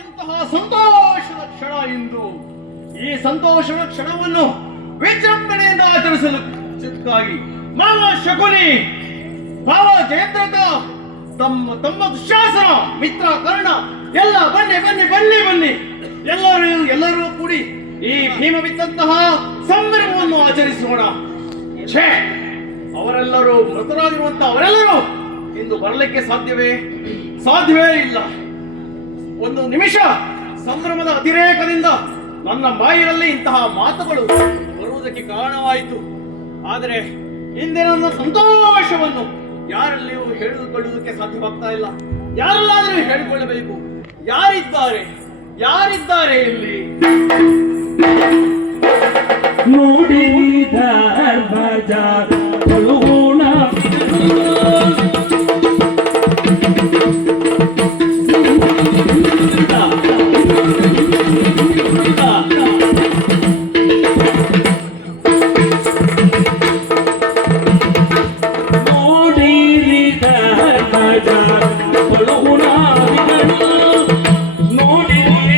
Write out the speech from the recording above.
ಎಂತಹ ಸಂತೋಷದ ಕ್ಷಣ ಇಂದು. ಈ ಸಂತೋಷದ ಕ್ಷಣವನ್ನು ವಿಜೃಂಭಣೆಯಿಂದ ಆಚರಿಸಲು ಚಿತ್ತಾಗಿ ಮಾವ ಶಕುನಿ, ಭಾವ ಜಯದ್ರಥ, ತಮ್ಮ ದುಶಾಸನ, ಮಿತ್ರ ಕರ್ಣ ಎಲ್ಲ ಬನ್ನಿ ಬನ್ನಿ ಬನ್ನಿ ಬನ್ನಿ, ಎಲ್ಲರೂ ಕೂಡಿ ಈ ಭೀಮ ಬಿದ್ದಂತಹ ಸಂಭ್ರಮವನ್ನು ಆಚರಿಸೋಣ. ಛೇ, ಅವರೆಲ್ಲರೂ ಮೃತರಾಗಿರುವಂತಹ ಅವರೆಲ್ಲರೂ ಇಂದು ಬರಲಿಕ್ಕೆ ಸಾಧ್ಯವೇ ಇಲ್ಲ. ಒಂದು ನಿಮಿಷ ಸಂಭ್ರಮದ ಅತಿರೇಕದಿಂದ ನನ್ನ ಬಾಯಿನಲ್ಲಿ ಇಂತಹ ಮಾತುಗಳು ಬರುವುದಕ್ಕೆ ಕಾರಣವಾಯಿತು. ಆದರೆ ಇಂದಿನ ಸಂತೋಷವನ್ನು ಯಾರಲ್ಲಿಯೂ ಹೇಳಿಕೊಳ್ಳುವುದಕ್ಕೆ ಸಾಧ್ಯವಾಗ್ತಾ ಇಲ್ಲ. ಯಾರಲ್ಲಾದರೂ ಹೇಳಿಕೊಳ್ಳಬೇಕು. ಯಾರಿದ್ದಾರೆ ಇಲ್ಲಿ? ನೋಡಿ ಧರ್ಮಜ ಕಳುಗುಣ ನೋಡಿರಿ